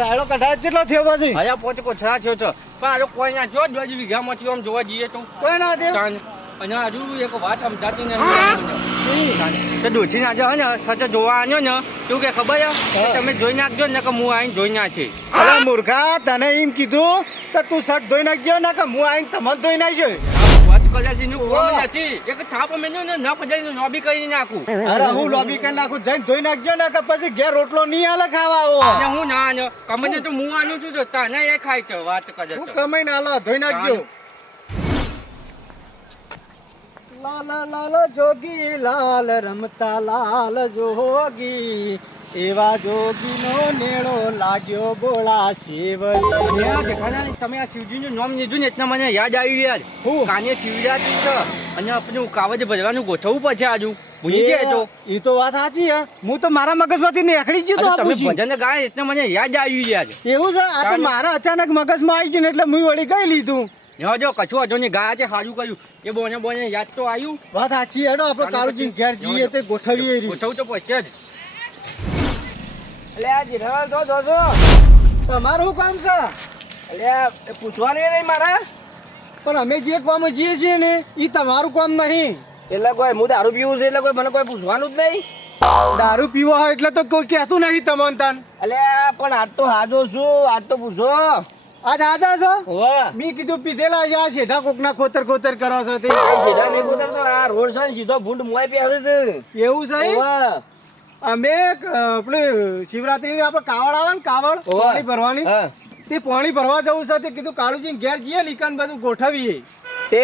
રાયડો કઢાય કેટલો થયો પછી? હયા પોતે કોછરા થયો છે પણ આ કોઈ ના જો 2 વીઘામાંથી આમ જોવા જઈએ તો કોઈ ના દે. અને હજુ એક વાત સમજાતી નથી તો ડોસી ના હે ને સચ જોવા આવ્યો ને શું કે ખબર છે કે તમે જોઈ નાખજો ને કે હું આઈને જોઈ નાખી. અરે મૂર્ખા, તને એમ કીધું કે તું શર્ટ ધોઈ નાખજો ને કે હું આઈને તમને ધોઈ નાખજો. વાત કદાચ એનું કોમ નથી એક છાપ મેન્યો ને ન પજાઈ લોબી કરી નાખું. અરે હું લોબી કરી નાખું, જઈને ધોઈ નાખજો ને કે પછી ઘેર રોટલો નહીં આલે ખાવા આવો. અને હું ના આનો કમને તો હું આનું છું તો તને એ ખાય છે વાત કદાચ હું કમાઈને આલો, ધોઈ નાખજો. લાલ લાલ જોગી લાલ રમતા લાલ જોગી, એવા જોગીનો નેળો લાગ્યો બોળા શિવજી. તમે આ શિવજીનું નામ લીધું ને એટલે મને યાદ આવ્યું યાર. હું? કાને શિવરાત્રી છે અને આપણું કાવજ ભરવાનું ગોઠવવું પડશે આજુ ભૂલી ગયા તો. એ તો વાત સાચી હે, હું તો મારા મગજમાંથી નીકળી ગયું તો તમે આપું છું. ભજન ગાય એટલે મને યાદ આવ્યું યાર. એવું છે? આ તો મારા અચાનક મગજમાં આવી ગયું ને એટલે હું વળી કઈ લીધું. જો કશું હતો ને ગાય છે સારું કર્યું એ બોને યાદ તો આવ્યું. વાત સાચી હેડો આપણે કાળુજી ઘેર જઈએ તે ગોઠવીએ રહી. ગોઠવવું તો પડશે જ. એટલે આ જીરાવાલ તો જોજો તમારું શું કામ છે? એટલે પૂછવાનું નહીં મારા પણ અમે જે કામ જઈએ છીએ ને એ તમારું કામ નહીં. એટલે કોઈ હું દારૂ પીવું છે એટલે કોઈ મને કોઈ પૂછવાનું જ નહીં. દારૂ પીવો હોય એટલે તો કોઈ કહેતું નહીં તમને તન. એટલે પણ આજ તો હાજો છું આજ તો પૂછો. આજ આજા છો? વાહ મેં કીધું પીધેલા છે આ શેઠા કોકના ખોતર ખોતર કરો છો તે. સીધા નહીં ઉતરતો આ રોડ છે ને સીધો ભૂંડ મોય પહેરે છે. એવું છે? વાહ અમે આપણે શિવરાત્રી આપણે કાવડ આવે ને કાવડ ઓવા. પાણી ભરવાની હા તે પાણી ભરવા જવું છે તે કીધું કાળુજી ઘેર જઈએ ને ઈકાન બધું ગોઠવીએ. તે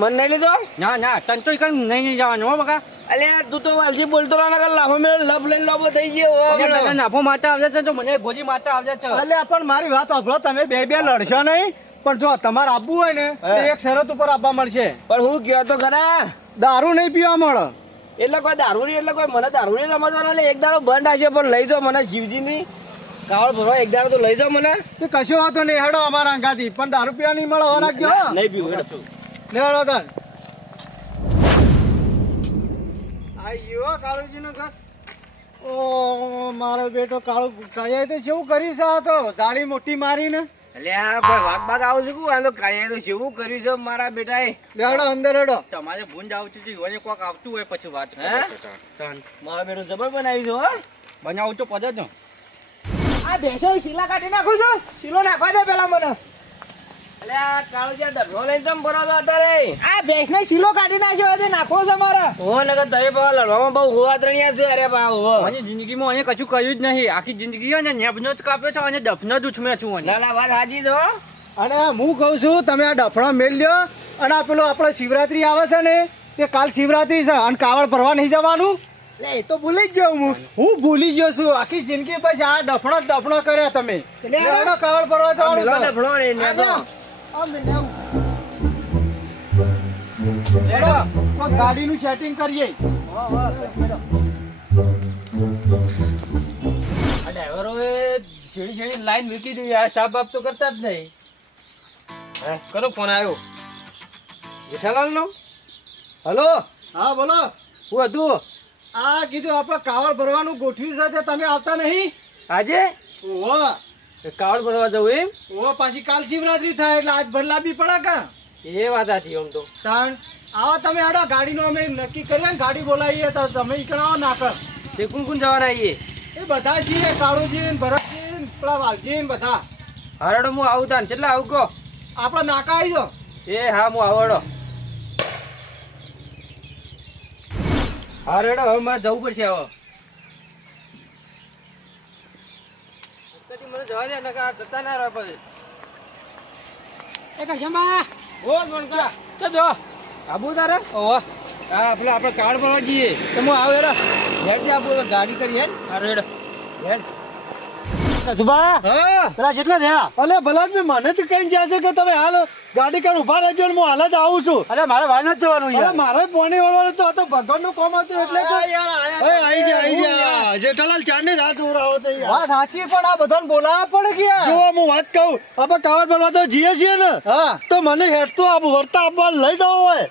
મન નહીં લીધો? ના ના તન તો કઈ નહીં જવાનું હો બકા. અલે તું તો વાલજી બોલતો ના કર લાફો મેં લબ લઈને લોબો થઈ ગયો હો. નાફો માતા આવજે છે તો મને ગોજી માતા આવજે છે. એટલે પણ મારી વાત સાંભળો, તમે બે લડશો નહીં પણ જો તમારે આપવું હોય ને તો એક શરત ઉપર આપવા મળશે. પણ હું કયો તો ખરા દારૂ નહીં પીવા મળે. એટલે કોઈ દારૂ નહીં એટલે કોઈ મને દારૂ નહીં સમજવાનો એટલે એક દાડો બંધ આવશે પણ લઈ જાઓ મને શિવજીની કાવડ ભરવા એક દાડો તો લઈ જાઓ મને. કે કશો વાતો નહીં, હેડો અમારા અંગાથી પણ દારૂ પીવા નહીં મળે. રાખજો નહીં પીવું હેડો. હેડો તાર. આયો કાળુજીનો ઘર. ઓ મારો બેટો કાળુ કાળિયાએ તો કેવું કર્યું છે? આ તો જાળી મોટી મારીને. એટલે આ ભાઈ વાત બાત આવું છું આ તો કાંઈ તો કેવું કર્યું છે મારા બેટાએ. હેડો અંદર હેડો. તમારે ભૂંડ આવતું છે એને કોક આવતું હોય પછી વાત મારા બેટો જબર બનાવી દો હો. બનાવું તો પદ જ. આ ભેંસો શીલા કાઢી નાખું છું. શીલો નાખવા દે પેલા મને. એટલે આ કાળુજી ડબલો લઈને તમે ભરો છો અત્યારે? આ ભેંસને શીલો કાઢી નાખ્યો છે, નાખવો છે મારે. હો નકર તમે બહુ લડવામાં બહુ હોવા ત્રણ્યા છે. અરે બા હો મારી જિંદગીમાં એને કશું કર્યું જ નહીં. આખી જિંદગી હે ને નેબનો જ કાપ્યો છે અને ડફનો જ ઉછમે છું. ના ના વાત હાજી છો. અને હું કહું છું તમે આ ડફડા મેલ લ્યો અને આ પેલો આપણે શિવરાત્રી આવે છે ને તે કાલ શિવરાત્રી છે અને કાવડ ભરવા નહીં જવાનું. એ તો ભૂલી જ ગયો હું ભૂલી ગયો છું. આખી જિંદગી પછી આ ડફણો કર્યા તમે. એટલે કાવડ ભરવા જવાનું છે. ગાડીનું સેટિંગ કરીએ. લાઈન મૂકી દઈએ આ સાફ બાપ તો કરતા જ નહીં. કરો ફોન આવ્યો જેઠાલાલ નો. હલો હા બોલો. શું હતું? આ કીધું આપણે કાવડ ભરવાનું ગોઠવ્યું છે તમે આવતા નહીં આજે? ઓહો કાવડ ભરવા જવું એમ? ઓહો પાછી કાલ શિવરાત્રી થાય એટલે આજ ભર લાવવી પડે કા? એ વાત હતી આમ તો. તાણ આવો તમે હેડો. ગાડીનું અમે નક્કી કરીએ ને ગાડી બોલાવીએ તો તમે ઈકણાવો નાકર. તે કોણ કોણ જવાના આવીએ? એ બધા છીએ, કાળુજી ને ભરતજી ને પેલા વાલજી ને બધા. હારડો હું આવું તાન કેટલા આવું કહો. આપણે નાકા આવી જાઓ. એ હા હું આવડો. હારડો હવે મારે જવું પડશે. હવે મને જવા દે નકા જતા ના રહે પછી. એ કશંબા ઓ મણકા તો જો આબુ તારે. ઓહો હા આપણે કાવડ ભરવા જઈએ. તો હું આવું હેડો. હેડ આબુ તો ગાડી કરી હેડ. હારો હેડો હેડ. હા અલે ભલા મને તો કઈ જાય છે કે તમે હાલ ગાડી કઈ ઉભા રહેજો ને હું હાલ જ આવું છું. અરે મારે વાર નથી જવાનું અરે મારે પોણી વળવાનું તો આ તો ભગવાન નું કામ હતું એટલે આઈ જા જેઠાલાલ ચાંદ ની રાત ઉરાવો તો વાત સાચી પણ આ બધાને બોલાવવા પડે કે જો હું વાત કહું આપણે કાવડ ભરવા તો જઈએ છીએ ને હા તો મને હેઠ તો વર્તા આપવા લઈ જવો હોય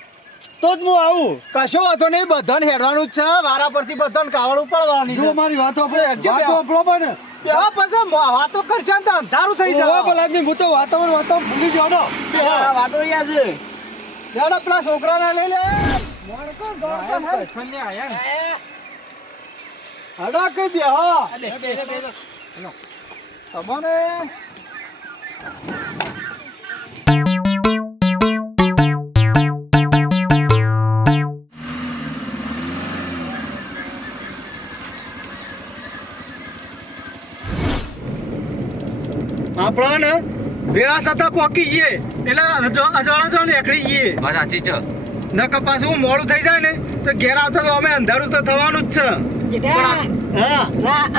તો જ હું આવું. કશો વાંધો નહીં, બધાને હેડવાનું જ છે, વારા પરથી બધાને કાવડ ઉપાડવાની જો છે. મારી વાતો એકજે વાતો બેહો. આપણો પણ બેહો, પછી વાતો કરશે ને તો અંધારું થઈ ઓવા જાય. ભલા આદમી, હું તો વાતો ભૂલી ગયો ને. આ વાતો યાદ છે. લેવડો પેલા છોકરાને લઈ લે. હડો કઈ બેહો. તમને આપણા ને વેળા સતા પોકી જઈએ એટલે અજવાળા ને એકડી જઈએ. વાત સાચી છે. નકર પાછું મોડું થઈ જાય ને તો ઘેર આવતા તો અમે અંધારું તો થવાનું જ છે.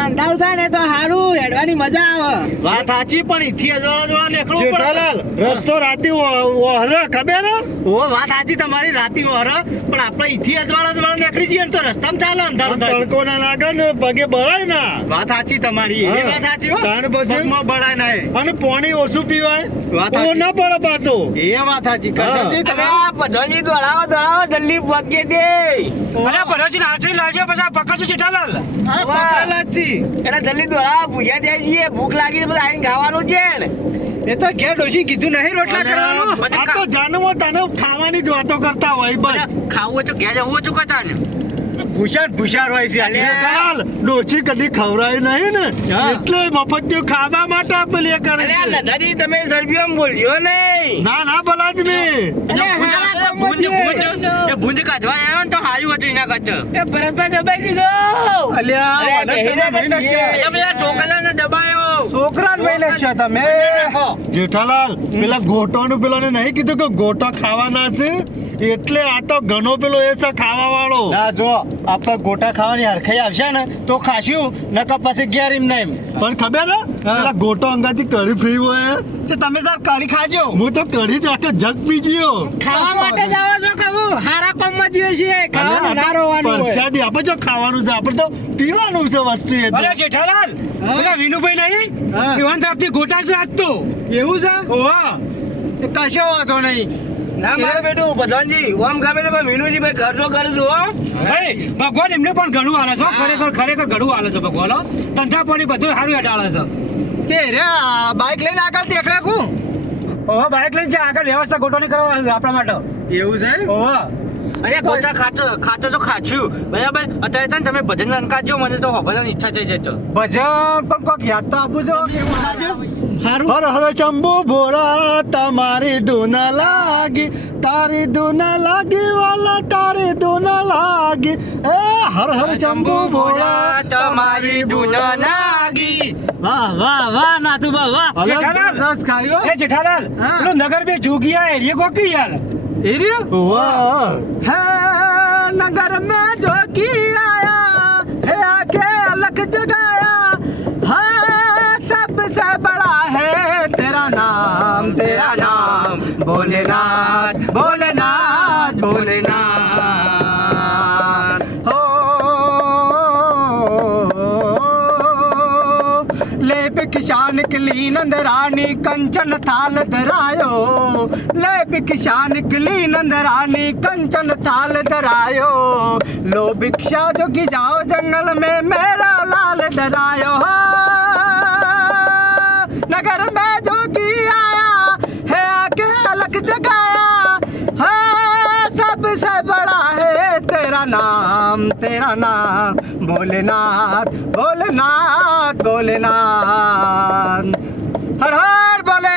અંધારું થાય ને તો સારું હેડવાની મજા આવે. વાત સાચી, પણ ઈથી અજવાળા નીકળવું પડે. જેઠાલાલ, રસ્તો રાતે ઓહરે ખબર ને? ઓ વાત સાચી તમારી, રાતી ઓર પણ આપણે ઈથી અજવાળા નીકળી જઈએ ને તો રસ્તામાં ચાલે અંધારું થાય. તડકો ના લાગે ને પગે બળાય ના. વાત સાચી તમારી, એ હા. વાત સાચી હો. તાણ પછી? પગમાં બળાય ના એ. અને પાણી ઓછું પીવાય વાત તો સાચી. ના પડે પાછો. એ વાત સાચી. કરશનજી, અરે તમે આ બધાની દોડાવો જલ્દી પગે દે. અરે ભરોસી નાચી લાગ્યો પછી આ પકડશું જેઠાલાલ. અરે પકડેલા જ છી. એટલે જલ્દી દોડાવો, ભૂયા દે જઈએ, ભૂખ લાગી તો પછી આવીને ખાવાનું છે ને. એ તો ઘેર ડોશી કીધું નહીં રોટલા કરવાનું. આ તો જાનમાં તને ખાવાની જ વાતો કરતા હોય બસ. ખાવું હોય તો ઘેર જવું હોય તો કતા ને. ભૂષાર હોય છે. જેઠાલાલ, ડોશી કદી ખવડાયું નહીં ને હા. એટલે મફત ખાવા માટે પેલી કરે અરે આ છે. નદાજી તમે સર્બિયમ બોલ્યો નહીં. ના ના બલાજમી. ભૂંજ કાઢવા આવ્યો ને તો હારું હતું એના કરતા. એ ભરતભાઈ દબાઈ દીધો. અલ્યા, અરે વનક તમે નહીં નાખ્યા. એટલે પેલા ચોકલાને દબાયો. છોકરાને નહીં નાખ્યા તમે. જેઠાલાલ, પેલા ગોટોનું પેલાને નહીં કીધું કે ગોટો ખાવાના છે એટલે આ તો ઘણો પેલો એ છે ખાવા વાળો. ના જો આપણે ગોટા ખાવાની હરખાઈ આવશે ને તો ખાશું, નકર પછી ઘેર એમ નહીં. પણ ખબર ને પેલા ગોટો અંગાથી કઢી ફ્રી હોય તો તમે તાર કાઢી ખાજો. હું તો કઢી જ આખે જગ પી ગયો. ખાવા માટે જ આવો છો કહું હારા કામમાં જઈએ છીએ ખાવાનું ના રોવાનું હોય. પરસાદી આપણે જો ખાવાનું છે, આપણે તો પીવાનું છે વસ્તુ એ તો. અરે જેઠાલાલ, પેલા વિનુભાઈ નહીં હા. પીવાન તરફથી ગોટા છે આજ તો. એવું છે? ઓહો. એ કશો વાંધો નહીં. ના મારે બેટું પ્રધાનજી ઓમ ગમે તે પણ વિનુજી ભાઈ ઘરનો કરજો હો. ભાઈ ભગવાન એમને પણ ઘણું હાલે છે હો. ખરેખર ઘણું હાલે છે ભગવાન હો. ધંધા પાણી બધું સારું હેઠાળે છે. તે રે બાઇક લઈને આગળ દેખ રાખું. ઓહો બાઇક લઈને છે આગળ વ્યવસ્થા ગોટોની કરવા આપણા માટે. એવું છે? ઓહો. અરે ગોટા ખાતો તો ખાચ્યું બરાબર. અત્યારે છે ને તમે ભજન રણકાજો, મને તો ભજન ઈચ્છા થઈ જશે. ભજન પણ કોક યાદ તો આપું છો. હારું. હર હર ચંબુ ભોળા તમારી ધૂન લાગી, તારી ધૂન લાગી વાલા તારી ધૂન લાગી. એ હર હર ચંબુ ભોળા તમારી ધૂન લાગી. વાહ વાહ વાહ નાથુબા વાહ. જેઠાલાલ. રસ ખાયો. એ જેઠાલાલ, હા. પેલો નગર બે જોગિયા એરિયા કોકી યાર. એ રહ્યો. વાહ. है नगर में जोगी आया है आके अलग जगाया है सबसे बड़ा है तेरा नाम भोलेनाथ भोलेनाथ भोलेनाथ हो लेप किशान निकली नंदरानी कंचन थाल धरायो लेप किशान निकली नंदरानी कंचन थाल धरायो लो भिक्षा जो कि जाओ जंगल में मेरा लाल डरायो नगर में जोगी आया है आके अलग जगाया है सबसे बड़ा है तेरा नाम भोलेनाथ भोलेनाथ भोलेनाथ हर हर बोले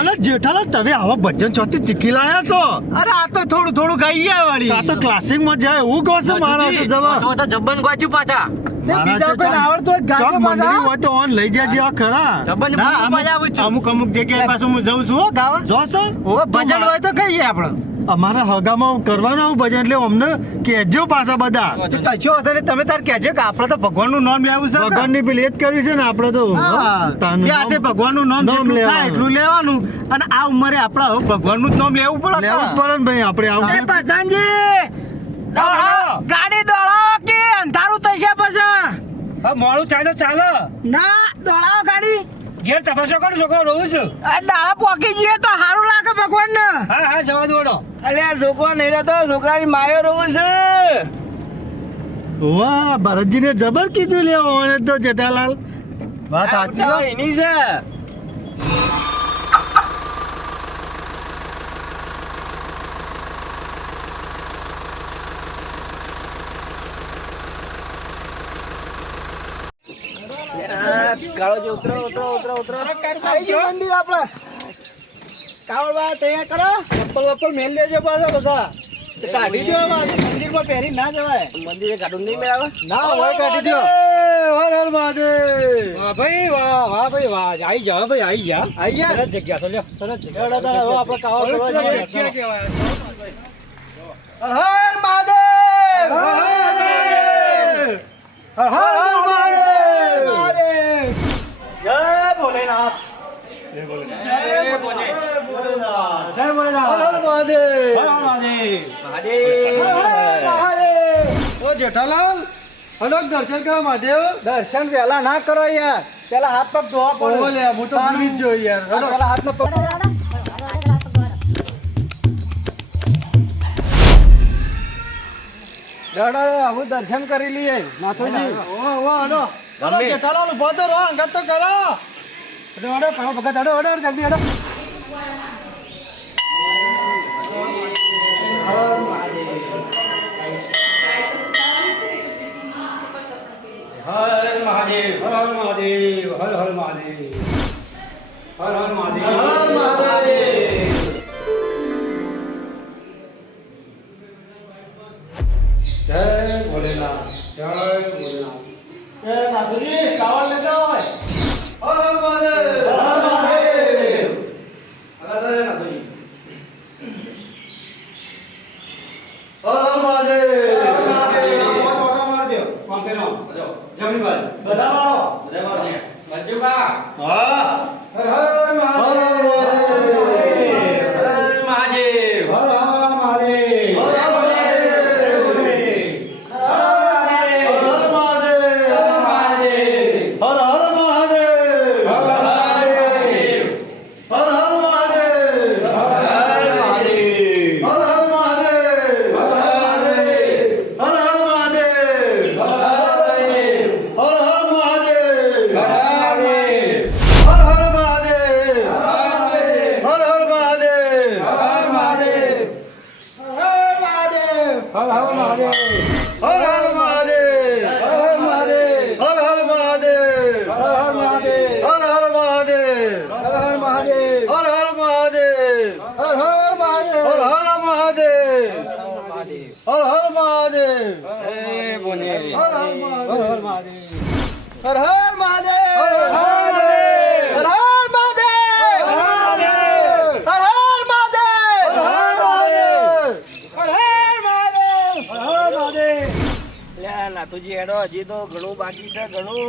અલા જેઠાલાલ, તમે આવા ભજન ચોથી ચીકી લાયા છો? અરે આ તો થોડું થોડું ગાઈએ વાળી આ તો ક્લાસિક માં જાય એવું કહો છો મારા તો જવા. તો જબ્બન ગોચ્યું પાછા. તે બીજા કોઈ આવડતું હોય ચોક ગાજો મંદિર હોય તો ઓન લઈ જાય જેવા ખરા. જબ્બન ના, મજા આવું છું. અમુક અમુક જગ્યાએ પાછું હું જઉં છું હો ગાવા. જોશો? ઓ ભજન હોય તો કહીએ આપણે. અમારા હગામાં કરવાનું આવું ભજન એટલે અમને કહેજો પાછા બધા. તો કશો વાંધો નહીં, તમે તાર કહેજો કે આપણે તો ભગવાનનું નામ લેવું છે. ભગવાનની પેલી એ જ કરવી છે ને આપણે તો. હા, તાનું એ હાથે નામ ભગવાનનું નામ નામ જેટલું થાય લેવાનું. એટલું લેવાનું અને આ ઉંમરે આપણે હવે ભગવાનનું જ નામ લેવું પડે. લેવું જ પડે ને ભાઈ આપણે આવું. પ્રધાનજી ગાડી દોડાવો કે અંધારું થશે પછી. હા મોડું થાય તો ચાલો. ના દોડાવો ગાડી. ઘેર તપાસો કરું છોકરો રહું છું. આ દાડા પોકી જઈએ તો સારું લાગે ભગવાન. કોણ ને હા હા જવા દો હેડો. અલ્યા છોકરો નહીં રહેતો, છોકરાની માયો રોવું છે. વાહ ભરતજીને જબર કીધું લે ઓને તો જેઠાલાલ વાત સાચી હો. એની છે. કાળો જે ઉતરો ઉતરો ઉતરો ઉતરો. આવી ગયું મંદિર આપણે કાવડ બાવડ તૈયાર કરો ચપ્પલ વપ્પલ મેલ લેજો પાછા બધા તે કાઢી દો મંદિરમાં પહેરી ના જવાય મંદિરે કાઢું નહીં મેળવે. ના હોય કાઢી દો હર હર મહાદેવ. વાહ ભાઈ વાહ વાહ ભાઈ વાહ આવી જા ભાઈ આવી જા. આઈ ગયા સરસ જગ્યા તો લ્યો સરસ જગ્યા. હવે આપણે કાવડ કરવા જઈએ. ક્યાં કહેવાય? હર હર મહાદેવ હર હર મહાદેવ. હર હર મહાદેવ જય ભોલેનાથ જય ભોલે. જય ભોલેનાથ જય ભોલેનાથ. હર હર મહાદેવ. હર હર મહાદેવ. ઓ જેઠાલાલ હલો દર્શન કરવા મહાદેવ. દર્શન વહેલા ના કરો યાર પેલા હાથ પગ ધોવા પડે ઓલે હું તો ભૂલી જ જોઈ યાર. હલો. પેલા હાથ પગ દાડા હું દર્શન કરી લઈએ નાથોજી ઓ હલો. હલો જેઠાલાલ ઉભો તો રહો અંગત તો કરો. અડો કાળો ભગત અડો અડો જલ્દી અડો હર મહાદેવ હર હર મહાદેવ હર હર મહાદેવ હર હર મહાદેવ હર મહાદેવ જય ભોલેનાથ જય ભોલેનાથ. એ નાથોજી કાવડ લેતા હોય હર હર મહાદેવ. હર હર મહાદેવ અરે નાથોજી. હર હર મહાદેવ. કોણ પેલો જો જમણી બાજુ બધા વાળો બધા બાજુ ને બાજુ કા. હા હર હર હર હર મહાદેવ મહાદેવ. હર મહાદેવ હર હર મહાદેવ. હર હર મહાદેવ. હર હર મહાદેવ. હર હર મહાદેવ. હર હર મહાદેવ. હર હર મહાદેવ. હર હર મહાદેવ. હર હર મહાદેવ. હર હર મહાદેવ. હર હર મહાદેવ. હર નાથુજી હેડો હજી તો ઘણું બાકી છે ઘણું.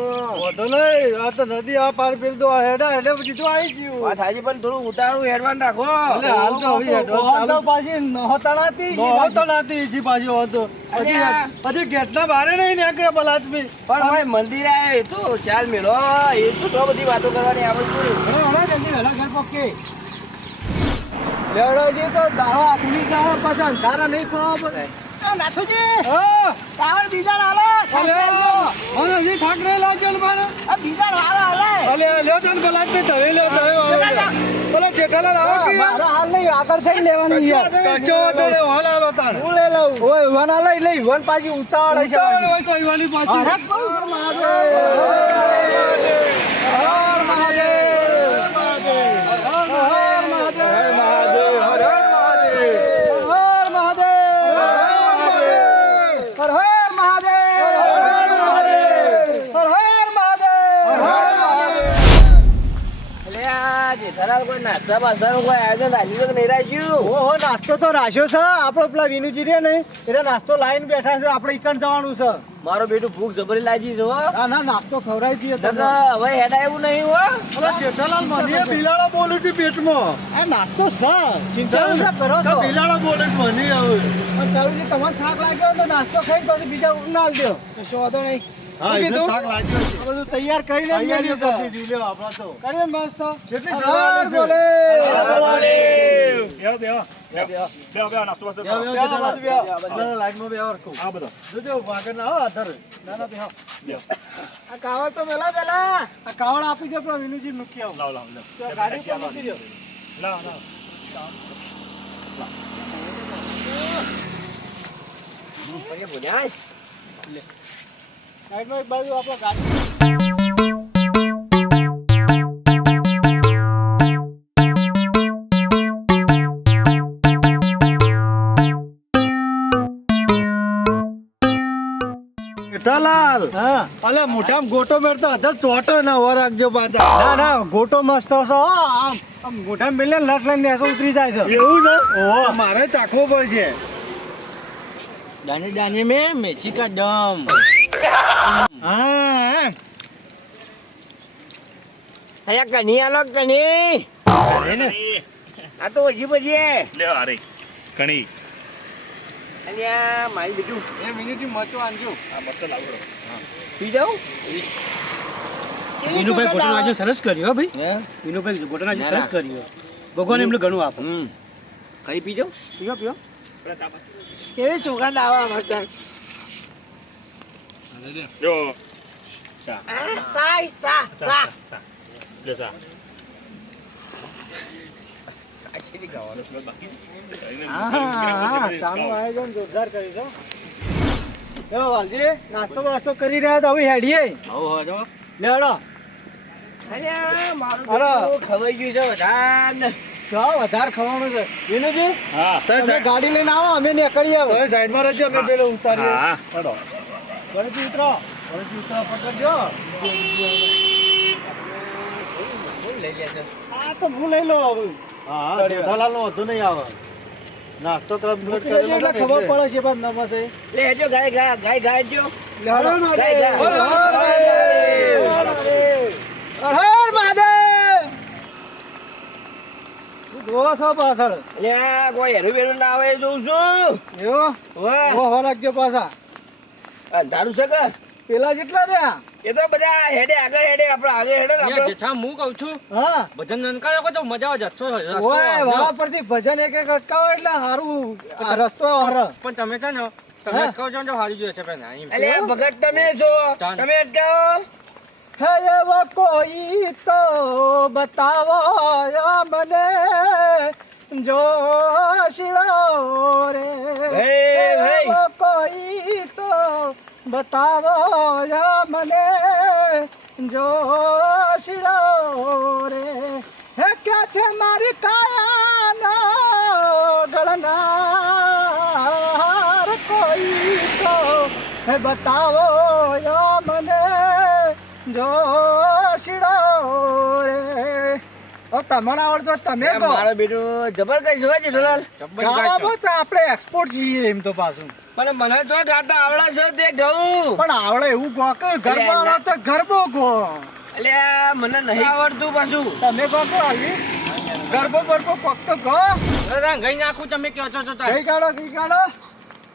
વાંધો નહીં. આ તો નદી આ પાર પેલ તો હેડા એટલે પછી તો આવી ગયું. વાત હાજી પણ થોડું ઉતારું હેડવાન રાખો. એટલે હાલ તો હવે હેડવા ચાલુ. પાછી નહોતાણાથી નહોતો નાતી ઈજી પાછી હતો. અલ્યા. પછી ગેટના બારે નહીં નીકળે ભલા આદમી. પણ ભાઈ મંદિર આવે એ તો ચાલ મેળો એ તો બધી વાતો કરવાની આવડતું. હરા જલ્દી હરા ઘર પકે. લેવડાવજી તો દાડો આખરી જાય પાછા અંધારા નહીં ખાવા પડે નાથુજી હા કાવડ બીજા હાલે અલે મને હજી થાક નહીં લાગ્યો ને મારે. બીજા હાલે અલે લ્યો તને ભલા આદમી તવે લ્યો તવે ભલા જેઠાલાલ આવો કે મારા હાલ નહીં આગળ થઈ લેવાનું યાર કચ્ચો હતો લે હાલ હાલો તાણ. હું લઈ લઉં ઓય ઈવન હાલે એટલે ઈવન પાછી ઉતાવળ છે ઉતાવળ હોય તો ઈવાની પાછી. અરે કહું છું, મહાદેવ હર મહાદેવ હર મહાદેવ હર જેઠાલાલ કોઈ નાસ્તા પાસ્તાનું કોઈ આયોજન રાખ્યું કે નહીં રાખ્યું? ઓહો નાસ્તો તો રાખ્યો છે આપણો પેલા વિનુજી રે ને એટલે નાસ્તો લાઈન બેઠા છે આપણે ઈકણ જવાનું છે મારો બેટું ભૂખ જબરી લાગી છે હો. ના ના નાસ્તો ખવડાવી દઈએ નકર તમને હવે હેડા એવું નહીં હો. અલે જેઠાલાલ મને બિલાડા બોલે છે પેટમાં. આ નાસ્તો છે ચિંતા ના કરો છો બિલાડા બોલે છે મને હવે. પણ તારુજી તમને થાક લાગ્યો હોય તો નાસ્તો ખાઈ પછી બીજા ના દો કશો વાંધો નહીં હા શું એટલે કીધું? થાક લાગ્યો છે. આ બધું તૈયાર કરીને જ તૈયારીઓ મેલ્યું છે. કરતી હતી લ્યો આપણા તો. કરીએ ને મસ્ત કેટલી હર સવાર છે? બોલે. હર મહાદેવ. નાસ્તો વાસ્તો બેહો, કરો. બેહો, બેહો, બાજુ બેહો. ના, લાઈનમાં બેહો હરખું. હા બધો જોજો, વાગડ ના હો, આધારે. ના, ના, બેહો. આ કાવડ તો મેલા પેલા આ કાવડ આપી દો પેલો વિનુજી મૂકી આવો લાવ તો ગાડી પર મૂકી દો લાવ સાઈડમાં એક બાજુ આપણો ગાડી જેઠાલાલ, હા અલે મોઢામાં ગોટો મેળતો અધર ચોટો ના હો રાખજો પાછા. ના ના ગોટો મસ્ત છે હો આમ આમ મોઢા મેલે લટ લઈને નેસો ઉતરી જાય છે એવું છે? ઓહો. તો મારે ચાખવો પડશે. દાને દાને में मेथी का दम હા અયા કની આલો કની આ તો હજી પછી લે અરે કણી અલ્યા મારી બીજું એ મિનિટી મચો આંજો આ મસ્ત લાવો પી જાઉં વિનુભાઈ ગોટનો આજે સરસ કર્યો હો ભાઈ હે વિનુભાઈ ગોટનો આજે ના, સરસ ના. કર્યો ભગવાન એમને ઘણું આપો કઈ પી જાઉં પીઓ પીઓ કેવી ચોખા દાવા મસ્ત જો ચા ચા ચા લે સા હા હા ચાનું આયોજન જોરદાર કર્યું છે જો વાલજી નાસ્તો વાસ્તો કરી રહ્યા તો હવે હેડીએ આવો હો જો લે હડો અલ્યા મારું અરે. બેટું ખવાઈ ગયું છે વધારે જો વધારે ખવાનું છે વિનુજી હા તમે ગાડી લઈને આવો અમે નીકળીએ હવે હવે સાઈડમાં રહેજો, અમે પેલો ઉતારીએ. હા હેડો. વળતી ઉતરો પકડજો લઈ લે છે આ તો હું લઈ લો હવે હા, હા, જેઠાલાલનો વાંધો નહીં આવે. નાસ્તો કમ્પ્લીટ મૂકી દેજો કરેલો એટલે ને ખબર એટલે. પડે છે બાદ નમસે લે જો ગાય ગાય ગાય ગાય જો લે હડો ગાય ગાય હર મહાદેવ તું જોવો છો પાછળ અલ્યા કોઈ હેરું બેરું ના આવે જોઉં છું એવો વાહ ઓહો રાખજો પાછા અંધારું છે કે પેલા જેટલા રહ્યા એ તો બધા હેડે આગળ હેડે આપણે આગળ હેડે ને આપણે જેઠા હું કહું છું હા ભજન નનકાયો તો મજા આવે જતો ઓય વાળા પરથી ભજન એક એક અટકાવો એટલે હારું આ રસ્તો હર પણ તમે છે ને તમે અટકાવ છો તો હારી જોઈએ છે પેલા અલ્યા ભગત તમે છો ચાલ. તમે અટકાવો હે એવો કોઈ તો બતાવો યા મને જો શિળો રે હે, ભાઈ. એવો કોઈ તો બતાવો યા મને જો શિળો રે હે ક્યાં છે મારી કાયાનો ગળનાર કોઈ તો હે બતાવો યા મને જો શિળો રે ઓ તમને આવડતો તમે કહો મારો બેટું જબરદસ્ત હોય છે દલાલ ગાવામાં તો આપણે એક્સપોર્ટ છીએ એમ તો પાછું પણ મને તો ગાતા આવડે છે તે ઘઉં પણ આવડે એવું કહો કે ગરબા તો ગરબો કહો અલ્યા મને નહીં આવડતું પાછું તમે કહો કે આવી ગરબો બરબો કોક તો કહો ગઈ નાખું તમે કહો છો તો ગઈ કાઢો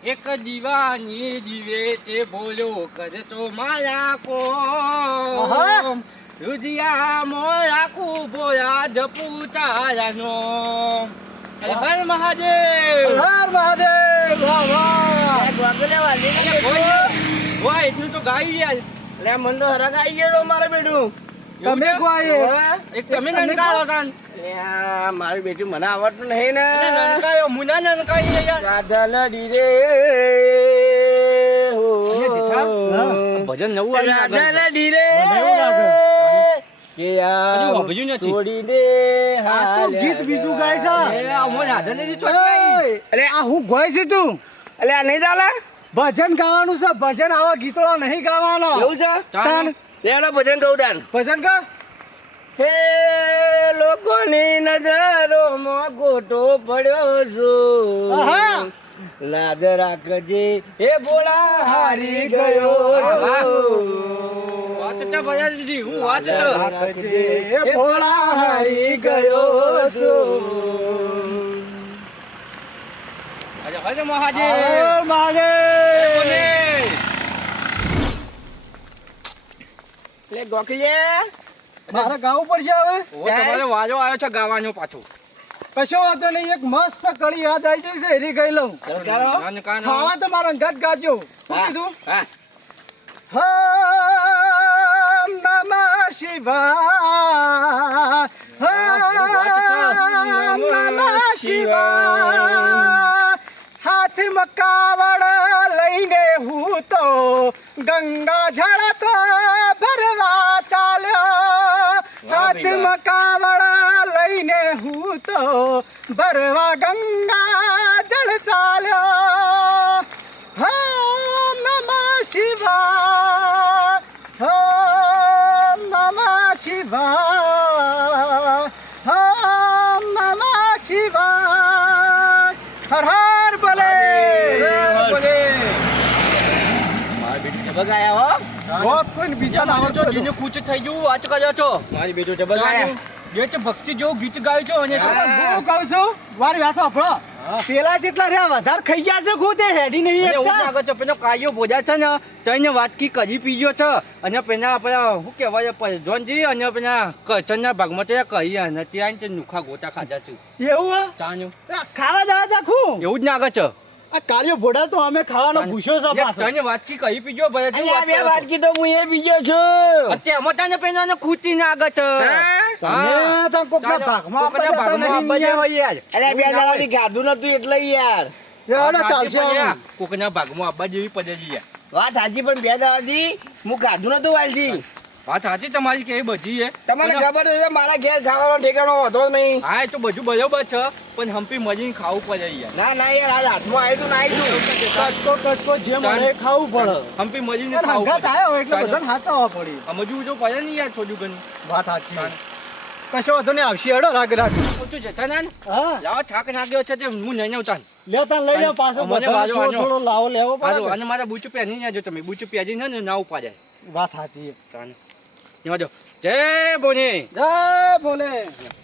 એક દીવાની દીવે તે બોલ્યો કરે તો માયા કો આહા. રુજિયા મોયા બોયા જપુ તારાનો હર મહાદેવ હર મહાદેવ વાહ વાહ વાગલે વાલી વાહ એટલું તો ગાયું યાર અલ્યા મને તો હરક આવી ગયો મારું બેટું તમે ગવાય એક તમે નનકાયો તાન અલ્યા મારું બેટું મને આવડતું નહીં ને નનકાયો મુના નનકાઈ યાર રાધા લડી રે હો. જેઠા, ભજન નવું આવ્યું રાધા આગળ. લડી રે મને એવું લાગે. કે હજુ આ વાપર્યું નથી. છોડીને આ તો ગીત બીજું ગાય છે એ આ મોજ હાજર નથી ચોટી આવી. અરે આ હું ગોય છે તું અલ્યા નહીં ચાલે ભજન ગાવાનું છે ભજન આવા ગીતોળા નહીં ગાવાનો એવું છે તાન લેલો ભજન કહું તાન ભજન કા હે લોકોની નજરોમાં ગોટો પડ્યો આહા. છું લાજ રાખજે હે ભોળા હારી ગયો વાહ. છું. વાત તો ભજન દીધી હું વાત તો રાખજે ભોળા હારી ગયો છું અરે હર મહાદેવ હર મહાદેવ બોલે. લે ગોખીએ મારે ગાવું પડશે હવે ઓ તમારો વાજો આવ્યો છે ગાવાનો પાછો કશો વાંધો નહીં, એક મસ્ત કળી યાદ આવી જઈ છે, એરી ગઈ લઉં. ખાવા તો મારો અંગાત ગાજો. શું કીધું? હમ નમઃ શિવાય, હમ નમઃ શિવાય. હાથમાં કાવડ લઈને હું તો ગંગા જળ તો ભરવા ચાલ્યો. હાથમાં કાવડ લઈને હું તો ભરવા ગંગા જળ ચાલ્યો. હમ નમઃ શિવાય, હમ નમઃ શિવાય, હમ નમઃ શિવાય. હર હર ભલે ભલે. બીજા આવડતો જીને કૂચ થઈ ગયું આચ કર્યો છો મારી બેટો જબરદસ્ત જે છે ભક્તિ જેવું ગીત ગાયું છો અને હું કહું છું મારી વાત સાંભળો. પેલા જેટલા રહ્યા વધારે ખાઈ ગયા છે ખુદ એ હેડી નહીં એવું એકતા. લાગે છે પેલો કાયો બોજા છે ને તઈને વાતકી કરી પીજો છે અને પેલા પેલા શું કહેવાય પૈજોનજી અને પેલા કચનના ભાગમાં તો કહી અને ત્યાં છે નુખા ગોટા ખાધા છે એવું હે? ચાન્યું ખાવા જવા રાખું. એવું જ લાગે છે આ કાર્યો ભોડા તો અમે ખાવાનો ભૂસ્યો છે પાછો. તઈને વાતકી કહી પીજો ભલે તું અલ્યા, બે વાટકી તો હું એ બીજો છું. અત્યારે મોટાને પેલા ખૂટી ના આગળ છે તમે તો કોકના ભાગમાં કોકના ભાગમાં આપવા જેવો યાર અલ્યા, બે દાડાથી ખાધું નતું એટલે યાર. યાર, ચાલશે આમ. કોકના ભાગમાં આપવા જેવી પડેલી યાર વાત સાચી, પણ બે દાડાથી હું ખાધું નતું વાલજી. વાત સાચી તમારી કેવી બધી છે તમને ખબર છે મારા ઘેર ખાવાનો ઠેકાણો હતો જ નહીં. હા એ તો બધું બરોબર છે પણ હંપી મજીને ખાવું પડે યાર ના ના યાર, હાલ હાથમાં આવ્યું કટકો કટકો જે મળે એ ખાવું પડે. હંપી મજીને અને ખાવું હંગાત પડે આવ્યો એટલે બધાને હાચવવા પડી. સમજવું જો પડે ને યાર થોડું ઘણું વાત સાચી. કશો વાંધો નહીં, આવશે હેડો રાગ રાગ. ઓછું જતા ના ને હા લાવો થાક નાખ્યો છે તે હું નહીં આવતા લેતા લઈ જાઓ પાછો. અમને બધાને વાજો, થોડો વાજો. થોડો લાવો લેવો હારું પડે. અને મારા બૂચું પહેરી નાજો તમે બૂચું પહેરીને ને ના ઉપાડે વાત સાચી. તાને જો જય બોની જય ભોલે.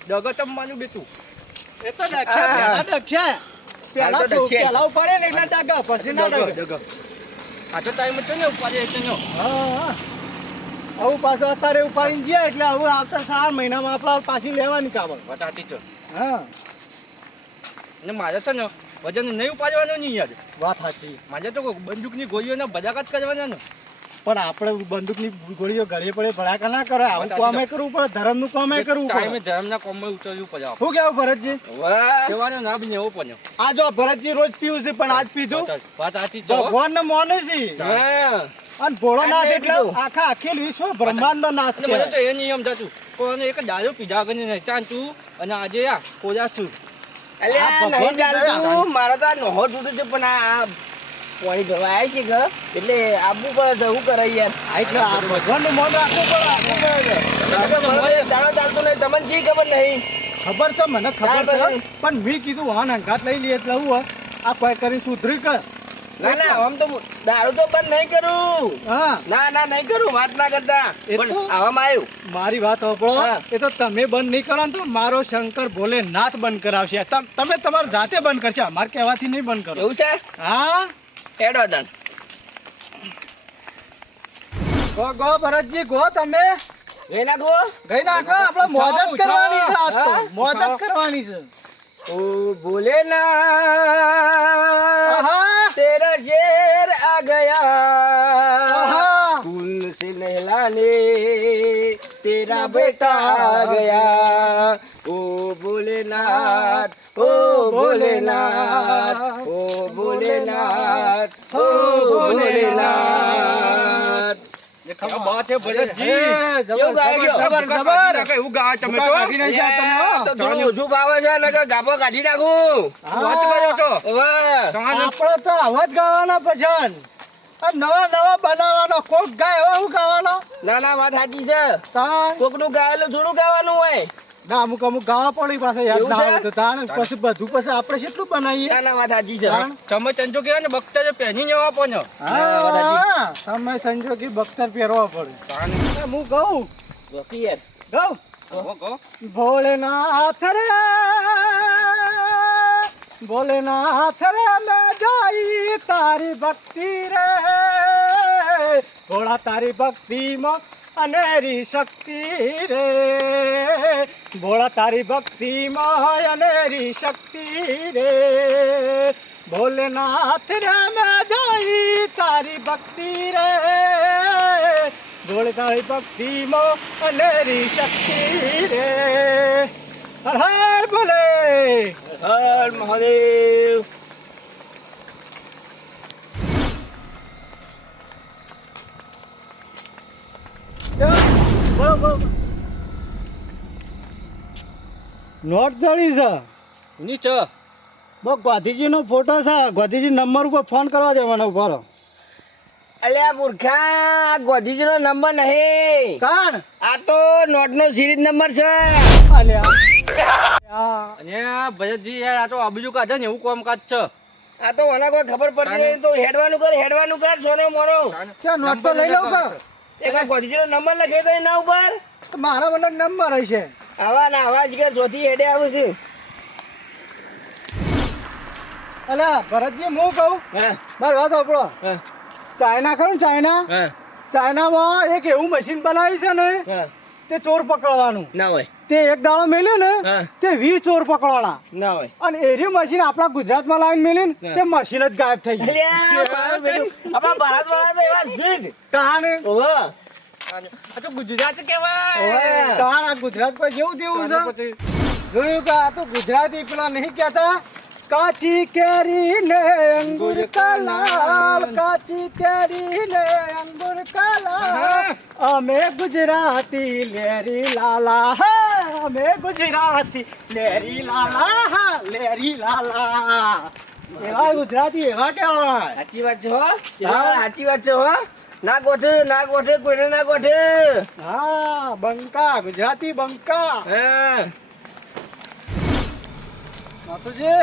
ડગો તમારું બેતું એ તો ડખ્યા, પહેલા ડખ્યા. પહેલા હાલ તો ડખ્યા. પહેલા ઉપાડે ને એટલે ડગા, પછી ના ડગે. ડગો આ તો ટાઈમ છે ને ઉપાડે એટલે નો હા, હા. આવું પાછું અત્યારે ઉપાડીને ગયા એટલે હવે આવતા 4 મહિનામાં આપણે પાછી લેવાની કાબળ. બતાતી છે હા અને મારે છે ને વજન નહીં ઉપાડવાનું નહીં યાર વાત સાચી. મારે તો બંદૂકની ગોળીઓને બદાકાત કરવાના ને પણ આપણે બંદૂકની ગોળીઓ ગળે પડે ભડાકા ના કરે. આવું વાત કામે કરવું પડે, ધર્મનું કામે કરવું ટાઈમે પડે. ધર્મના કોમમાં ઉતરવું પડે આપણે. શું કેવું ભરતજી? કહેવાનું ના બી એવો પડે આ જો ભરતજી રોજ પીવું છે પણ આજ પીધું. વાત સાચી છે હો. ભગવાનને માને છે અને ભોળોનાથ એટલે આખા અખિલ વિશ્વ બ્રહ્માંડનો નાથ એટલે મને તો કહેવાય. એ નિયમ થતું પણ એક દારૂ પીધા વગર નહીં ચાંચું અને આજે આ કોજા છું અલ્યા, આ ભગવાનની નહીં ચાલતું. દયા. મારા તો આ નહોર છૂટું છે પણ આ પાણી ભરવા આવ્યા છે ઘર એટલે આવવું પડે છે. શું કરે યાર? આ એટલે આ ભગવાનનું મન રાખવું પડે, રાખવું પડે. દાડો ચાલતો નહીં, તમને શી ખબર નહીં? ખબર છે, મને ખબર છે, બરાબર. પણ મેં કીધું વાહન અંગાત લઈ લઈએ એટલે હું આ કોઈ કરી સુધરી કર. ના ના, આમ તો દારૂ તો બંધ નહીં કરું. હા ના ના, નહીં કરું, વાત ના કરતા. એ તો- પણ આવામાં આવ્યું. મારી વાત સાંભળો. હા. એ તો તમે બંધ નહીં કરો ને તો મારો શંકર ભોલેનાથ બંધ કરાવશે. તમે તમારી જાતે બંધ કરશો, અમારે કહેવાથી નહીં બંધ કરો. એવું છે? હા હેડો તન. ગો ગો ભરતજી ગો, તમે ગઈ નાખો. ગઈ નાખો. આપણે મોજ જ કરવાની છે આજ તો. હા? મોજ જ કરવાની છે. ઓ ભોલેનાથ, આહા, तेरा शेर आ गया, આહા. फूल से नहलाने तेरा बेटा आ गया. ओ भोलेनाथ, ओ भोलेनाथ, ओ भोलेनाथ, ओ भोलेनाथ. क्या बात है भરतજી હે, જબર, કેવું ગાય ગયો? જબર, ભૂકા જબર. કાઢી નાખે એવું ગાય તમે ભૂકા તો. કાઢી નાખ્યા તમે, હો. તો થોડું ઓછું ભાવે છે ને ગાભો કાઢી નાખું. વાત કરો છો વાહ. તમારે આપણે તો આવા જ ગાવાના ભજન. આ નવા નવા બનાવવાનો. કોક ગાય એવા હું ગાવાનો. ના ના, વાત સાચી છે. તાણ કોકનું ગાયેલું થોડું ગાવાનું હોય. ના અમુક અમુક ગાવા પડી પાસે યાદ એવું ના છે? આવે તો તાણ પછી બધું પછી આપણે કેટલું બનાવીએ. ના ના, વાત સાચી છે. તાણ. તમે ચંચો કહેવાય ને બખ્તર પહેરી જવા પણ હા, સમય સંજોગી બખ્તર પહેરવા પડે. હું કહું બાકી યાર. કહું ભોલેનાથ રે, ભોલેનાથ રે, મેં જાઈ તારી ભક્તિ રે, ભોળા તારી ભક્તિમાં અનેરી શક્તિ રે ભોળા તારી ભક્તિમાં અનેરી શક્તિ રે ભોલેનાથ રે મેં જોઈ તારી ભક્તિ રે ભોળે તારી ભક્તિમાં અનેરી શક્તિ રે હર હર ભોલે હર મહાદેવ. નોટ ચડી છે ની ચ બહુ ગાંધીજીનો ફોટો છે ગાંધીજી નંબર ઉપર ફોન કરવા દે મને ઉભો રહો અલ્યા મૂર્ખા, ગોધીજીનો નંબર નહીં, કાણ આ તો નોટનો સિરીઝ નંબર છે. અલ્યા અને ભરતજી યાર આ તો આ બીજું કાઢે ને એવું કામકાજ છે. આ તો મને કોઈ ખબર પડતી નહીં, તો હેડવાનું કર સોનો મોનો. ત્યાં નોટ તો લઈ લઉં કા એક આ ગોધીજીનો નંબર લખ્યો તો એના ઉપર મારા મને નંબર હશે આવા ને આવા જ કે ચોથી હેડે આવું છે. અલ્યા ભરતજી હું કહું હા, મારી વાત સાંભળો હા, ચાઇના ખરું ચાઇના હા, ચાઇનામાં એક એવું મશીન બનાવ્યું છે ને હા. તે ચોર પકડવાનું ના હોય, તે એક દાડો મેલ્યો ને હા. તે 20 ચોર પકડવાના ના હોય. અને એરી મશીન આપણા ગુજરાતમાં લાવીને મેલી ને તે મશીન જ ગાયબ થઈ ગઈ અલ્યા, ભારત બેઠું. આપણા ભારતવાળા તો એવા સિદ્ધ. તાણ ઓહો. આ તો ગુજરાત કેવાય. ઓહો. તાણ આ ગુજરાત પર જેવું તેવું છે જોયું કે આ તો ગુજરાતી પેલા નહીં કહેતા કાચી કેરી ને અંગુર કલાલ કાચી કેરી ને અંગુર કલાલ અમે ગુજરાતી લેરી લાલા હે અમે ગુજરાતી લેરી લાલા હા લેરી લાલા એવા ગુજરાતી એવા કહેવાય સાચી વાત છે હો. સાચી વાત છે હો. ના ગોઠે કોઈને ના ગોઠે. હા બંકા ગુજરાતી બંકા હા. માતુજી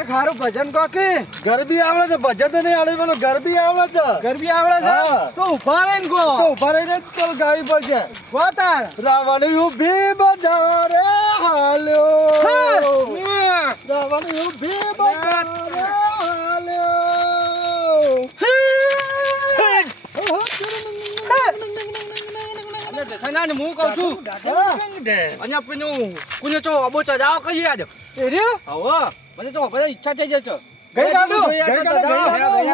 એક હારું ભજન કોકી ગરબી આવડે છે ભજન તો નહીં આવડે પેલું ગરબી આવડે છે ગરબી આવડે છે હા. તો ઉભા રહીને ગો તો ઉભા રહીને જ તો ગાવી પડશે ગો તાર રાવણ ઊભી બજારે હાલ્યો રાવણ ઊભી બજારે અને જેઠાલાલ હું કહું છું અને પેલું કોને તો અબો ચડાવો કહીએ આજ એ રે હવે મને તો બધા ઈચ્છા થઈ જશે. ગઈ કાઢો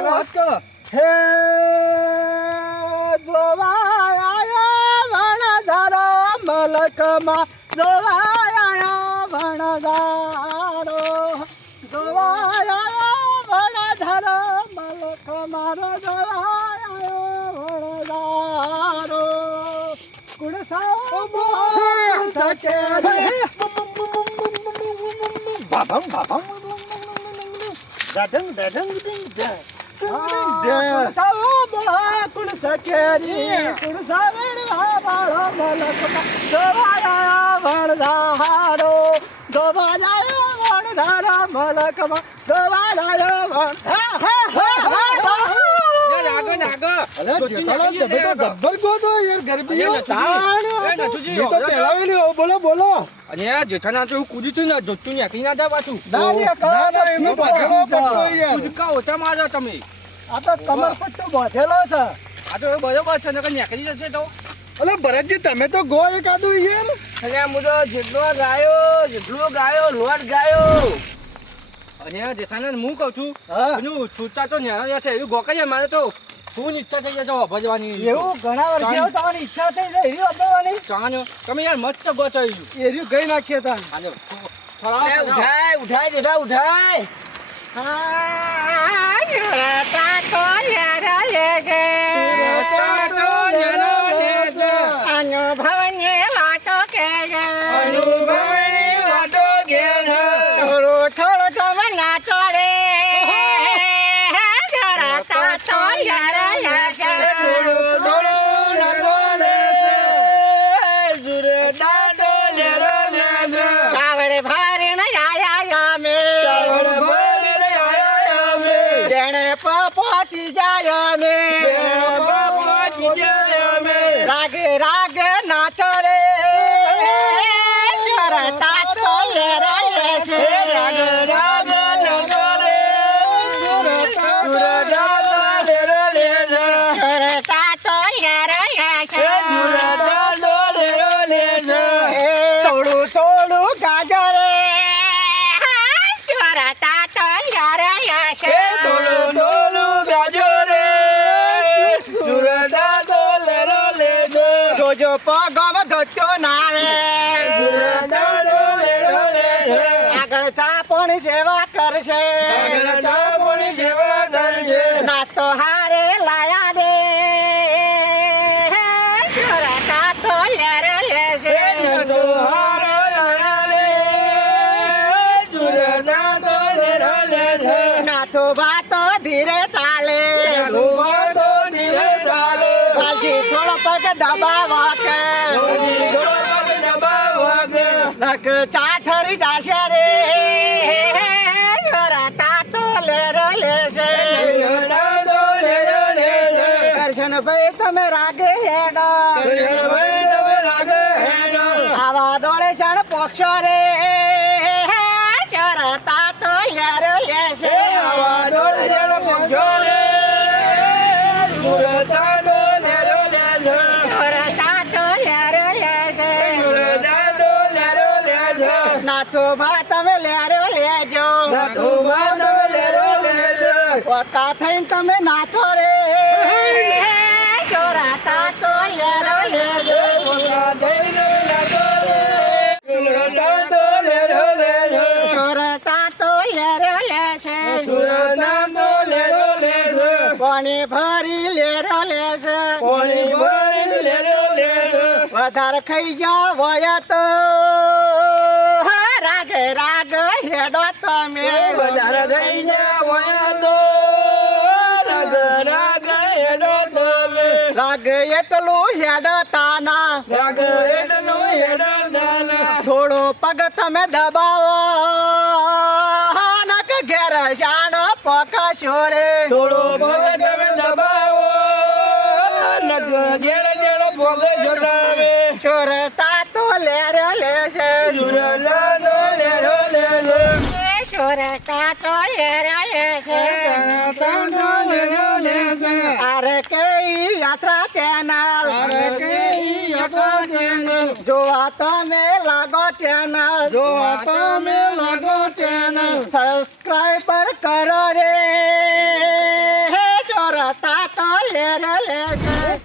વાત કરો હે જોવાયા વણધારો મલકમાં જોવાયા વણધારો જોવાયા વણધારો મલકમાં જોવાયા વણધારો કુણ સાઓ થકે બાભમ બાભમ દાઢંગ દાઢંગ ડિંગ ડેંગ કુણ સકેરી કુણ સાવણવા વાળો મલકમાં જોવાયા વણધારો જોવાયા વણધારો મલકમાં જોવાયા વણધારો આગળ અરે જેઠાલાલ તમે તો ગબ્બર ગો તો યાર ગરબી નથુજી, એ તો પહેરાવેલી હો, બોલો બોલો અને જેઠાલાલ તો એવું કૂદ્યું છે ને જોતું નાખી ના થાય પાછું. ના ના એનો બાંધેલો પટ્ટો યાર કૂદકા ઓછા મારો તમે. આ તો કમર પટ્ટો બાંધેલો છે આ તો બરોબર છે નકર નીકળી જશે તો. અલે ભરતજી તમે તો ગો એકાદું યાર અલ્યા હું તો જેટલો ગાયો લોટ ગાયો. અને જેઠાલાલ હું કહું છું હા. પેલું છૂટા તો ન્યારા છે એવું ગોકાઈએ મારે તો શું ઈચ્છા થઈ જાય ભજવાની એવું ઘણા વર્ષે એવું તમારી ઈચ્છા થઈ જાય એવી અપડવાની ચાનો તમે યાર મસ્ત ગોચાવ્યું. એર્યું ગઈ નાખીએ તા આને એ ઉઠાય જેઠા ઉઠાય. પહોંચી જાય અમે રાગે રાગે નાચો રે ચરતા તો લેરે છે રાગે રાગે નાચો રે ચરતા તો લેરે છે પગમાં ધટ્યો ના રે આગળ ચાપણી સેવા કરશે ના તો હારે લાયા દે છોરા તો લેર લેશે ના તો વાતો ધીરે ચાલે વાલજી થોડો પગ દબાવા કે નક ચાઠરી જાશે રે છોરા તાતો લેર લેશે દર્શન ભાઈ તમે રાગે હેડો આવા દોડે શણ પોક્ષો રે છોરા તાતો લેર લેશે છોરા તાતો લેર લેશે નાથો ભા તમે લેરો લેજો પોતા થઈને તમે નાચો રે છોરા તાતો લેરો લેજો છોરા તાતો લેરો લેશે પાણી ભરી લેરો લેશે વધારે ખાઈ જા વયા તો રાગ રાગ હેડો તમે રાગ એટલું હેડો તાના થોડો પગ તમે દબાવો નક ઘેર શાણો પકશો રે છોર તાતો લેર લેશે છોર તાતો લેર લેશે અરે કઈ આશરા ચેનલ જોવા તમે લાગો ચેનલ સબસ્ક્રાઈબર કરો રે છોર તાતો લેર લેશે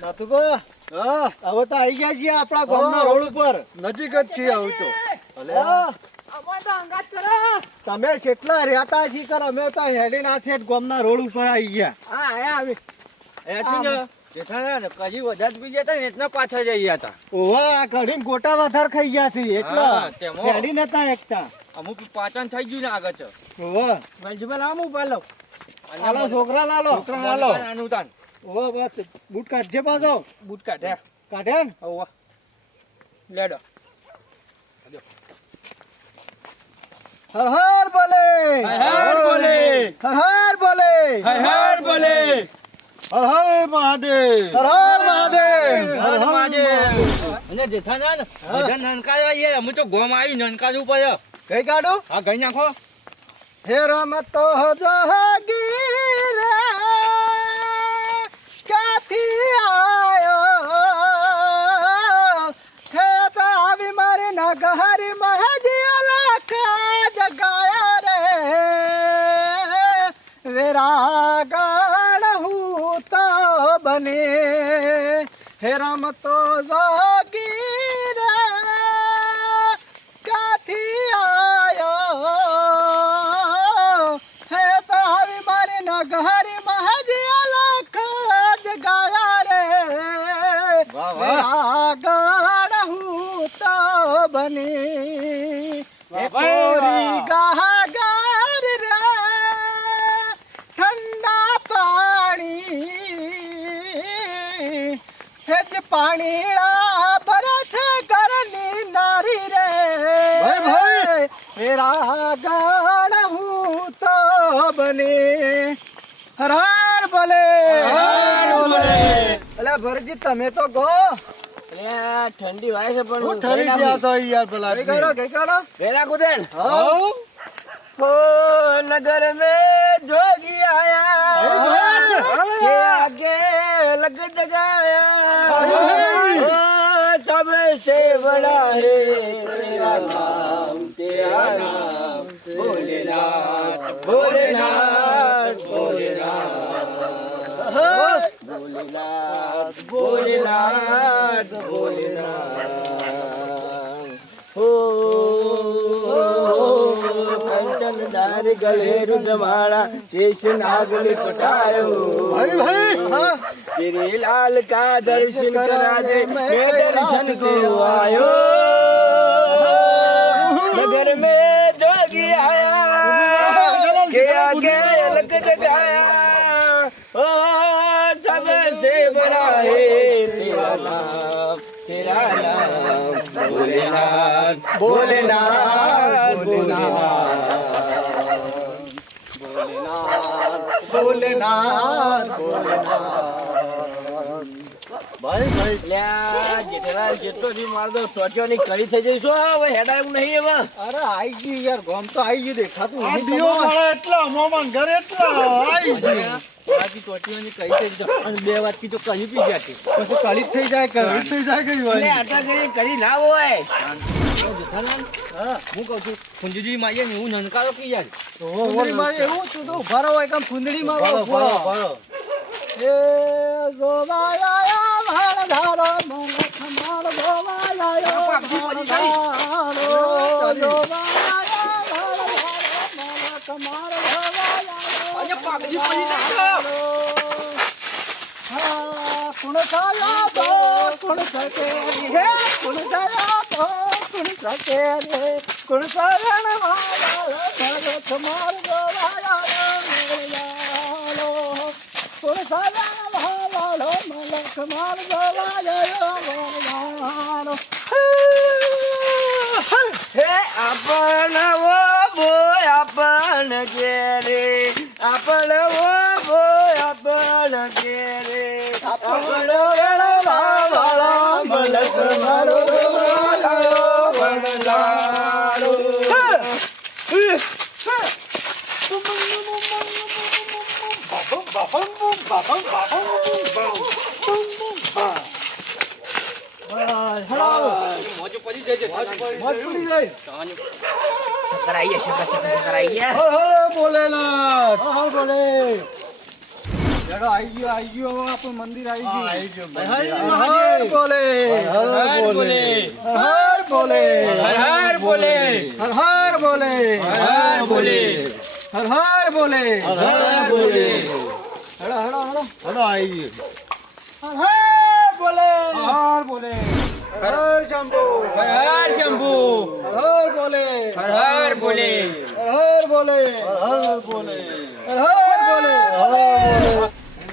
નાથુભા હા હવે તો આવી ગયા છીએ આપણા ગામના રોડ ઉપર નજીક જ છીએ હવે તો તમે કેટલા રહેતા છી કર અમે તો હેડી નાથે ગામના રોડ ઉપર આવી ગયા હા આવી કજી વધારે પી ગયા ને એટલા પાછા જઈ ગયા હતા ઓવા કઢીને ગોટા વધાર ખાઈ ગયા છે એટલે હા, તેમાં. હેડી નતા એકતા અમુક પાચન થઈ ગયું ને આગળ છે ઓવા વેજીબલ આમ ઉપાડો આલો છોકરા લાલો આનું તાન ઓવા બસ બૂટ કાઢજે પાછો બૂટ કાઢે કાઢે ને ઓવા લેડો હર હર બોલે હર બોલે હર હર બોલે હર બોલે હર હર મહાદેવ હર હર મહાદેવ હર મહાદેવ અને જેઠાલાલ બધા નનકાવા યાર અમે તો ગોમ આવી નનકાજ ઉપર કઈ કાઢું હા ગઈ નાખો હે રમતો જગીર ક્યાંથી આયો હે તો આવી મારી નગહરી મહજી અલખા જગાયા રે વિરાગણ હું તો બને હે રમતો જગીર ક્યાંથી આયો હે તો આવી મારી નગહરી મહાજી અલખ જગાયા રે વાહ, વાહ. આગળ હું તો બની વાહ, કોરી વાહ. ગાગર રે ઠંડા પાણી હેજ પાણીડા ભરે છે ઘરની નારી રે ભાઈ. હેરા ગાણ હું તો બને હર હર બોલે હર બોલે. અલા ભરજી તમે તો ગો ઠંડી વાય છે પણ હું ઠરી ગયા છો યાર પેલા ગઈ કાઢો ગઈ કાઢો વેલા કુદેન હા ઓ નગર में जोगी आया के आगे लग जगाया ओ सबसे बड़ा है तेरा नाम भोलेनाथ भोलेनाथ भोलेनाथ ભોલેનાથ ભોલેનાથ ભોલેનાથ હો કંચન ડાર ગલે रुद्रमाला शेष नागल पटायो ભાઈ ભાઈ तेरे लाल का दर्शन करा दे मैं दर्शन को आयो नगर में जोगी आया के आगे अलग जगाया ओ सबसे बड़ा है तेरा नाम भोलेनाथ ભોલેનાથ ભોલેનાથ ભાઈ ભાઈ લ્યા જેઠાલાલ જેટલો જી માર દો ટોટિયોની કડી થઈ જઈશું હવે હેડાયું નહીં એમાં અરે આઈ ગયું યાર ગોમ તો આઈ ગયું દેખાતું આ નહીં દીવો તમને. મારા એટલા મોમાન ઘર એટલા આઈ ગયું. બાકી ટોટીઓની કઈ થઈ જાય અને બે વાટકી તો કहीं પી ગયા પછી કળી જ થઈ જાય કે ઘર થઈ જાય કઈ એટલે ભાઈ આટા કરી ના હોય જેઠાલાલ હું કહું છું કુંજુજી મારીએ ને હું નનકારો પી જાય ફૂંદડી મારે એવું તું તો ઉભા રહો એકમ ફૂંદડી મારો ભારો ભારો ભારો એ જોવાયા ભાર ધારો મન ખમાર જોવાયા कुण साया तो कुण सके हे कुण साया तो कुण सके रे कुण सारण वाला भगत मार गोवाया मेलो कुण सारण वाला मलक मार गोवाया मेलो હે આપણ વો બોય આપણ ઘેરે આપણ વો બોય આપણ ઘેરે આપણ વેળવા મલક મારો ગોવાયો વણલાડો મોજો પડી જાય જેઠાલાલ. શક્કર આઈએ શક્કર આઈએ હર હર ભોલેનાથ હર બોલે જડો આઈ ગયો હવે આપણું મંદિર આઈ હા, ગયું આઈ ગયું મંદિર. હર બોલે હર બોલે હર બોલે હર બોલે હર હર બોલે હર બોલે હર હર બોલે હર બોલે હડો હડો હડો હડો આઈ ગયું હર હર બોલે હર બોલે હર શંભુ હર શંભુ હર બોલે હર બોલે હર બોલે હર બોલે હર બોલે હર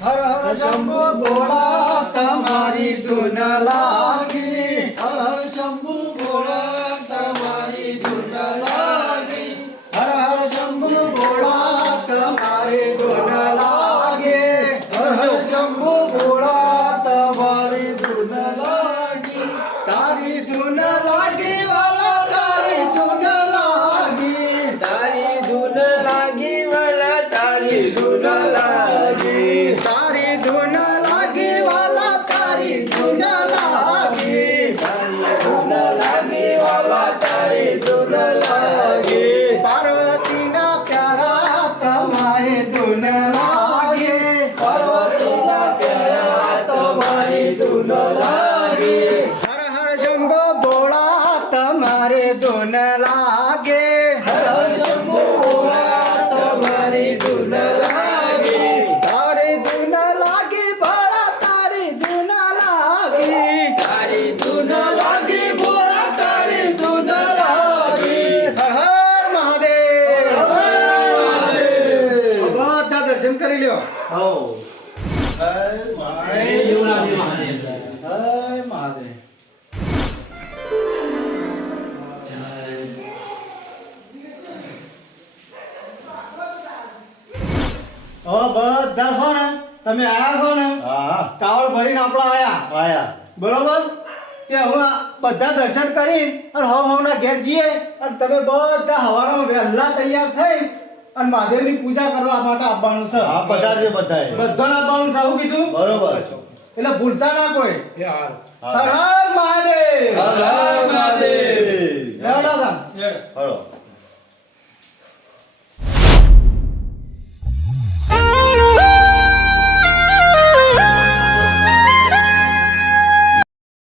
હર હર શંભુ ભોળા તમારી ધૂન લાગી હર હર શંભુ ભોળા તમારી ધૂન લાગી હર હર શંભુ ભોળા તમારી ધૂન લાગે હર હર શંભુ ભોળા તમારી ધૂન લાગી તારી ધૂન લાગી વાલા તારી ધૂન લાગી તારી ધૂન લાગી વાલા તારી ધૂન લાગી તારી ધૂન લાગી વાલા તારી ધૂન લાગી તારી ધૂન લાગી વાલા તારી ધૂન લાગી પાર્વતીના પ્યારા તમારી ધૂન લાગે પાર્વતીના પ્યારા તમારી ધૂન લાગી હર હર શંભો ભોળા તમારે ધૂન લાગે હર હર શંભુ ભોળા તમારી ધૂન લાગી તારી ધૂન લાગી ભોળા તારી ધૂન લાગી તારી ધૂન લાગી ભોળા તારી ધૂન લાગી હર હર મહાદેવ મહાદેવ બધા દર્શન કરી લ્યો હો જય મહાદેવ જય મહાદેવ હવે બધા છો ને તમે આયા છો ને હા કાવડ ભરીને આપણા આયા આયા બરોબર તે હું આ બધા દર્શન કરી અને હવના ઘેર જઈએ અને તમે બધા હવારમાં વહેલા તૈયાર થઈ અને મહાદેવની પૂજા કરવા માટે આવવાનું છે હા બધા બધાએ બધાને આવવાનું છે આવું કીધું બરોબર એટલે ભૂલતા ના કોઈ એ હાર હર હર મહાદેવ હર હર મહાદેવ લેવડા તા. હળો